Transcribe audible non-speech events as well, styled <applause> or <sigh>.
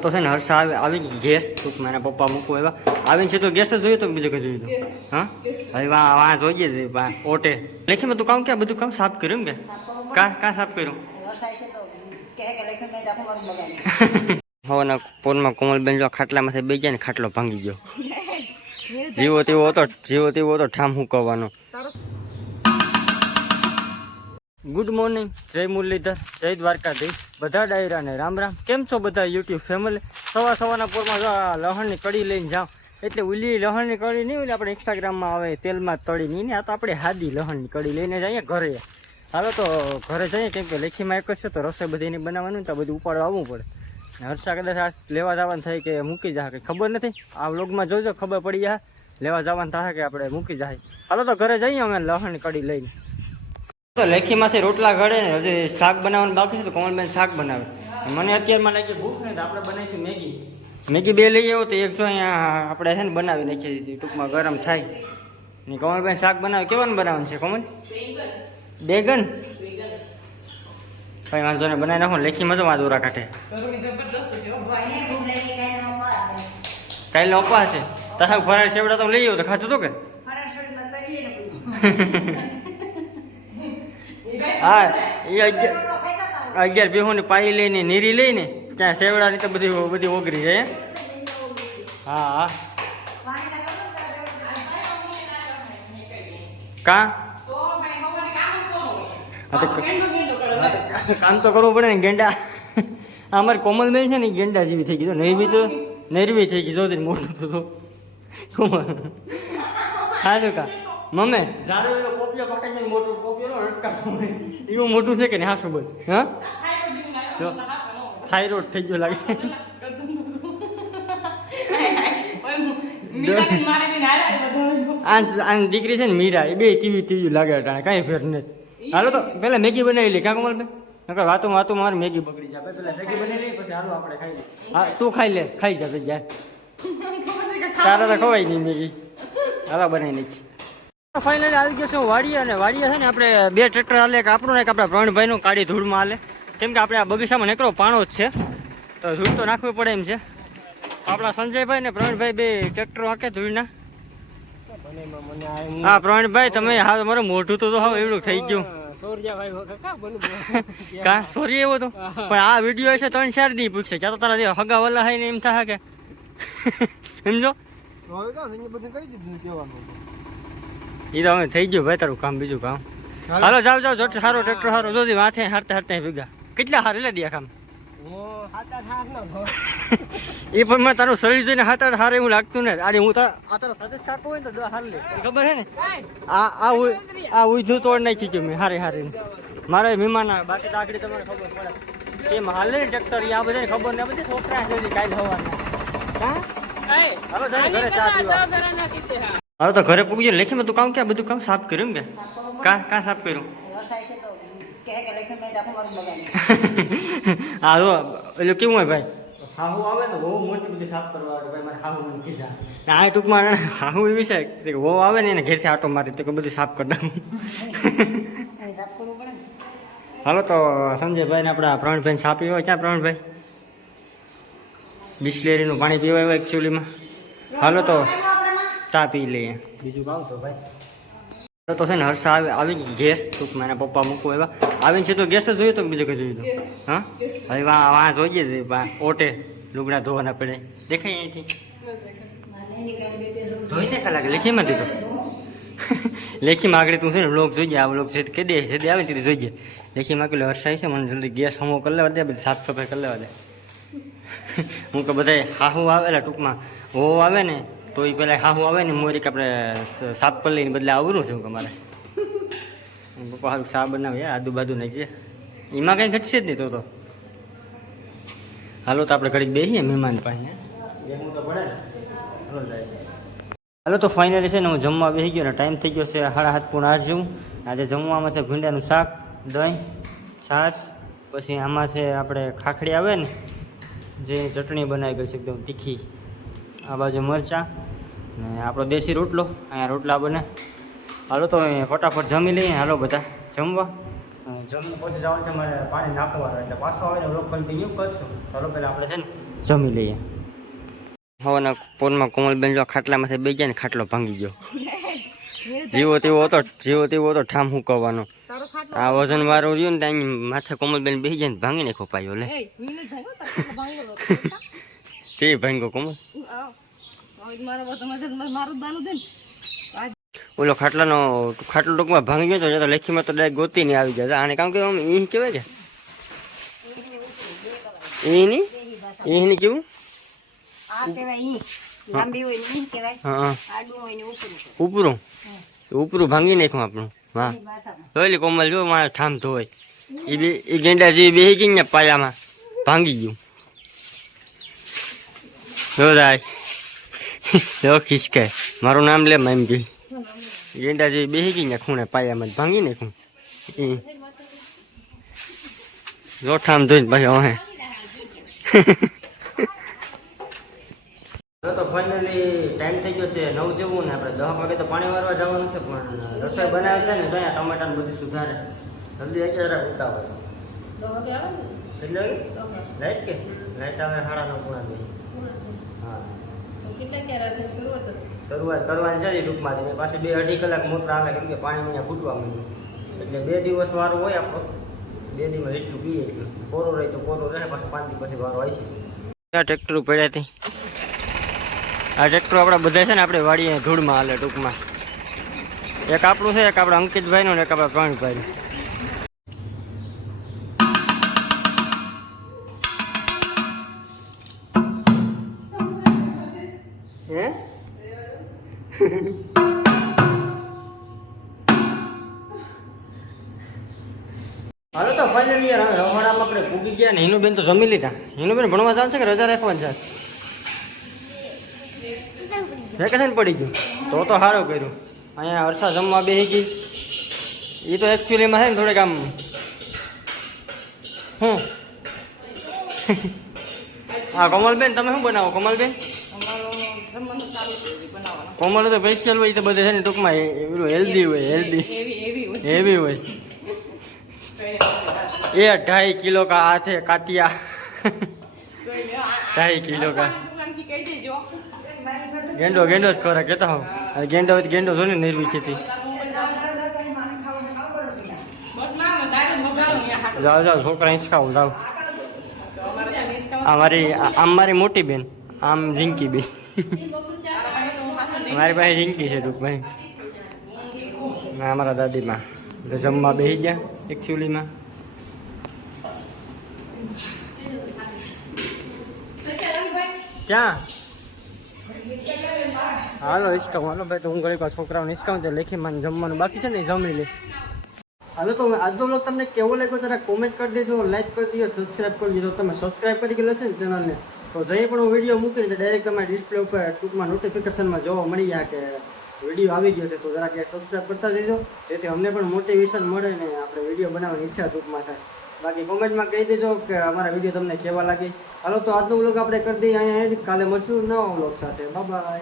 તો છે ને હર્ષ આવે આવી ઘેર. ટૂંકમાં એના પપ્પા મૂકવું એવા. આવીને છે તો ગેસ જ જોયું તો બીજું કઈ જોયું હા? હવે વાં વાં જોઈએ ઓટે. લેખીમાં તું કામ ક્યાં? બધું કામ સાફ કર્યું કે? કા કા સાફ કર્યું? તો મારું <laughs> હવાના પોરમાં કોમલબેન જો ખાટલામાંથી બે ગયા ને ખાટલો ભાંગી ગયો. <laughs> જીવો તેવો હતો જીવો તેવો હતો ઠામ હું કહેવાનો ગુડ મોર્નિંગ જય મુરલીધર, જય દ્વારકાધીશ. બધા ડાયરાને રામ રામ. કેમ છો બધા યુટ્યુબ ફેમિલી સવાર સવારના પોરમાં જો લહણની કડી લઈને જાઓ. એટલે ઉલી લહણની કડી નહીં ઓલી આપણે ઇન્સ્ટાગ્રામમાં આવે, તેલમાં તળી નહીં આ તો આપણે હાદી લહણની કડી લઈને જઈએ ઘરે. હાલો તો ઘરે જઈએ, કેમ કે લેખીમાં એક જ છે, તો રસોઈ બધી એની બનાવવાનું તો બધું ઉપાડવા આવવું પડે. ને હર્ષા કદાચ આ લેવા જવાનું થાય કે મૂકી જાય કે ખબર નથી. આ વ્લોગમાં જોજો, ખબર પડી જાય. લેવા જવાનું થાય કે આપણે મૂકી જાય. હાલો તો ઘરે જઈએ અમે લહણની કડી લઈને. તો લેખીમાંથી રોટલા ઘડે ને હજી શાક બનાવવાનું બાકી છે તો કોમલબેન શાક બનાવે. મને અત્યારમાં લાગી ભૂખ ને તો આપણે બનાવીશું મેગી. મેગી બે લઈ આવો તો એક જો અહીંયા આપણે છે ને બનાવી નાખીએ ટૂંકમાં ગરમ થાય. ને કોમલબેન શાક બનાવે. કેવાનું બનાવવાનું છે કોમલ? બેગન. ભાઈ વાંધો ને બનાવી નાખો લેખીમાં તો વાંધો કાઢે કાલે ઉપવાસ છે. તારા ફરાળ સેવડા તો લઈ આવો તો ખાતું તો કે? <laughs> હા એ અગિયાર અગિયાર બેહોની પાઈ લઈને નીરી લઈને ત્યાં સેવડાની તો બધી બધી ઓગરી છે હા હા. કા? તો કામ તો કરવું પડે ને, ગેંડા. અમારી કોમલબેન છે ને ગેંડા જેવી થઈ ગઈ તો તો નૈરવી થઈ ગઈ જો મોટું તો કોમલ હા જો કા. એનો પોપિયો મોટું પોપિયો નો હોય. એવું મોટું છે કે નહીં? હાસુ બોલ. હા? થાઇરોઇડ થઈ ગયો લાગે. આ આ દીકરી છે ને મીરા. એ બે ટીવી ટીવી લાગે ટાણે કાંઈ ફેર નથી હાલો તો પેલા મેગી બનાવી લે. કાં કોમલ નકર વાતો વાતો મારી મેગી બગડી જાય. પેલા મેગી બનાવી લઈ પછી હાલો આપણે ખાઈ લે હા તું ખાઈ લે. ખાઈ જા જાય તારા તો ખવાય નહીં મેગી. હાલો બનાવી નાખી. ફાઇનલી આવી ગયો છે વાડીએ અને વાડીએ છે ને આપણે બે ટ્રેક્ટર હાલે એક આપણું એક આપણા પ્રવીણભાઈનું કાળી ધૂળમાં હાલે. કેમ કે આપણે આ બગીચામાં નીકળો પાણો જ છે. તો ધૂળ તો નાખવી પડે એમ છે. આપણા સંજયભાઈ ને પ્રવીણભાઈ બે ટ્રેક્ટરો હાકે ધૂળના. હા પ્રવીણભાઈ તમે હા મારું મોઢું તો હવે એવડું થઈ ગયું. કા સોરી એવો તો? પણ આ વીડિયો છે ત્રણ ચાર દી પૂછશે. ક્યાં તો તારા જે હગા વલ્લા હોય ને એમ થાય કે? <laughs> સમજો? એ તો અમે થઈ ગયું ભાઈ તારું કામ બીજું કામ. હાલો. જાવ જાવ જો સારો ટ્રેક્ટર સારો જોજી માથે હારતે હારતે ભેગા. કેટલા હાર લે દિયા કામ એ <laughs> પણ મને તારું શરીર જોઈને હાથ આઠ હારે એવું લાગતું ને. આજે હું તાર આ તારો સદેશ કાકો હોય ને તો હાર લે. ખબર હે ને? આ આ ઉઈ- આ ઉઈધું તોડ નાખી ગયું મેં હારે હારે. મારે મહેમાન આવે બાકી તો આગળ તમારે ખબર પડે. કેમ હાલે ને ટ્રેક્ટર એ આ બધાને ખબર ને આ બધી છોકરા છે કાલે હવાના હા? હાલો ઘરે ચા પીવા. હવે તો ઘરે પૂગી લેખીમાં તું કામ ક્યાં? બધું કામ સાફ કર્યું કે? કા કા સાફ કર્યું? <laughs> હા તો એટલે કેવું હોય ભાઈ? હાહુ આવે તો બહુ મોટી બધી સાફ કરવા આવે ભાઈ મારે હાહુ મને કીધા. આ ટૂંકમાં એને હાહુ એવી છે કે વહુ આવે ને એને ઘેરથી આટો મારી તો કે બધું સાફ કરી નાખું. સાફ <laughs> હાલો તો સંજયભાઈને આપણા પ્રવીણભાઈ ચા પીવા ક્યાં પ્રવીણભાઈ? બિસ્લેરીનું પાણી પીવા આવ્યા એકચ્યુઅલીમાં હાલો તો ચા પી લઈએ. બીજું કામ તો ભાઈ. તો છે ને હર્ષા આવી આવી ગઈ ઘેર. ટૂંકમાં એના પપ્પા મૂકવા આવ્યા આવીને છે તો ગેસ જ જોયું તો બીજું કઈ જોયું હતું હા? હવે વાં વાં જોઈએ છે વાં ઓટે લુગડા ધોવાના પડે. દેખાય અહીંથી? ધોઈને ખા લાગે. લેખીમાં દીધો. લેખીમાં આગળ તું છે ને બ્લોગ જોઈએ આ બ્લોગ છે કે દે છે દે આવે ને તેથી જોઈએ. લેખીમાં પેલો હર્ષાય છે મને જલ્દી ગેસ હમો કરી લેવા દે બધી સાફ સફાઈ કરી લેવા દે. હું કે બધા હાહુ આવે એટલે ટૂંકમાં. હો આવે ને તો એ પેલા હાહુ આવે ને મોરીક આપણે સાફ લઈને બદલે આવરું છે અમારે પપ્પા હારું સા બનાવીએ યાર આદુ બાદુ નાખીએ એમાં કંઈ ઘટશે જ નહીં તો તો. હાલો તો આપણે ઘડીક બેસીએ મહેમાન પાસે હાલો તો ફાઇનલી છે ને હું જમવા બેસી ગયો ને ટાઈમ થઈ ગયો છે સાડા હાથ પૂર્ણ આઠ આજે જમવામાં છે ભીંડાનું શાક, દહીં, છાશ, પછી આમાં છે આપણે ખાખડી આવે ને, જે ચટણી બનાવી ગઈ છે એકદમ તીખી. આ બાજુ મરચાં ને આપણો દેશી રોટલો. અહીંયા રોટલા બને. હાલો તો ફટાફટ જમી લઈએ. હાલો બધા જમવા. જમીને પછી જવાનું છે મારે પાણી નાખવાનું એટલે પાછો આવે ને લોક કન્ટિન્યુ કરશું. ચાલો પહેલાં આપણે છે ને જમી લઈએ. હવાના પોરમાં કોમલબેન જો ખાટલામાંથી બે ગયા ને ખાટલો ભાંગી ગયો. જીવો તેવો હતો જીવો તેવો હતો ઠામ હુકવવાનો. આ વજન વાળો રહ્યો ને ત્યાં માથે કોમલબેન બેસી જાય ને ભાંગી નાખો પાયો લે. <laughs> તે ભાંગો કોમલ. ઓલો ખાટલાનો ખાટલો ટૂંકમાં ભાંગી ગયો તો લેખીમાં તો ડાયરેક્ટ ગોતી નહીં આવી જાય આને કામ કે આમ? ઈ કહેવાય કે? ઈ ની ઈ ની કેવું? આ કહેવાય ઈ લાંબી હોય ને કહેવાય. હા હા. આડું હોય ને ઉપરું ઉપરું? ઉપરું ભાંગી નાખ્યું આપણું. વાહ. એ જોઈ કોમલ જો મારે ઠામ ધોય એ બે એ ગેંડા જે બેસી ગઈ ને પાયામાં ભાંગી ગયું. જો જો ખિસકે. મારું નામ લે મેમજી ગેંડા જે બેસી ગઈ ને ખૂણે પાયામાં જ ભાંગી નાખ્યું. એ જો જોઈને ભાઈ હવે તો ફાઇનલી ટાઈમ થઈ ગયો છે નવ જેવું ને આપણે દસ વાગે તો પાણી વારવા જવાનું છે પણ રસોઈ બનાવે છે ને ત્યાં ટમેટા ને બધું સુધારે. જલ્દી આવી જરા ઉતાવળ. એટલે? લાઈટ કે? લાઈટ આવે સાડા નવ પૂરા હા. શરૂઆત કરવાની છે ટૂંકમાં પાછી બે અઢી કલાક મોટર આવે કેમ કે પાણી અહીંયા ફૂટવા માંડ્યું. એટલે બે દિવસ વારો હોય આપણો બે દિવસ એટલું પીએ એટલું. કોરો રહે તો કોરો રહે પાછું પાંચ દિવસ પછી વારો આવી છે ત્યાં ટ્રેક્ટર પડ્યા હતી આ ટ્રેક્ટર આપણા બધા છે ને આપણે વાડીએ ધૂળમાં હાલે ટૂંકમાં. એક આપણું છે એક આપણા અંકિતભાઈનું ને એક આપણા પ્રવીણભાઈનું. ફાઇનલી યાર રવાડામાં આપણે પૂગી ગયા ને હિનુબેન તો જમી લીધા હિનુબેન ભણવા જવાનું છે કે રજા રાખવાની છે વેકેશન પડી ગયું તો તો સારું કર્યું અહીંયા હર્ષા જમવા બેસી ગઈ એ તો એકચ્યુઅલીમાં છે ને થોડેક આમ હું હા કોમલબેન તમે શું બનાવો કોમલબેન કોમલ તો સ્પેશિયલ હોય તો બધે છે ને ટૂંકમાં પેલું હેલ્ધી હોય હેલ્ધી હેવી હોય ये ढाई किलो का हाथ है काटिया <laughs> ढाई किलो का કહી દેજો गेंडो गेंडो જ ખોરાક કહેતા હો આ ગેંડો હોય તો ગેંડો જો ને નિર્વી છે તે બસ ના તારે મગાલો અહીંયા હાટ જાઓ જાઓ છોકરા હિંચકાવું જાઓ અમારે છે ને ઇસકા આ મારી આ- આમ મારી મોટી બેન આમ ઝીંકી બેન મારી પાસે ઝીંકી છે ટૂંકમાં ના અમારા દાદીમાં તો જમવા બેસી ગયા એકચ્યુઅલીમાં ક્યાં? હાલો હિસકાવું હાલો ભાઈ હું ઘણી છોકરાઓને હિસકાવું તે લેખી મને જમવાનું બાકી છે ને જમી લે. હાલો, તો આજનો બ્લોગ તમને કેવો લાગ્યો જરા કોમેન્ટ કરી દેજો લાઈક કરી દીધો સબસ્ક્રાઈબ કરી દીધો તમે સબસ્ક્રાઈબ કરી ગયેલા ને ચેનલને તો જઈ પણ વીડિયો મૂકીને તો ડાયરેક્ટ ડિસ્પ્લે ઉપર ટૂંકમાં નોટિફિકેશનમાં જોવા મળી ગયા કે વીડિયો આવી ગયો છે, તો જરા સબસ્ક્રાઈબ કરતા જજો. જેથી અમને પણ મોટિવેશન મળે ને આપણે વીડિયો બનાવવાની ઈચ્છા ટૂંકમાં થાય. બાકી કોમેન્ટમાં કહી દેજો કે અમારા વીડિયો તમને કેવા લાગે. હાલો, તો આજનો બ્લોગ આપણે કરી દઈએ અહીંયા. કાલે મળશું નવા બ્લોગ સાથે. બાય.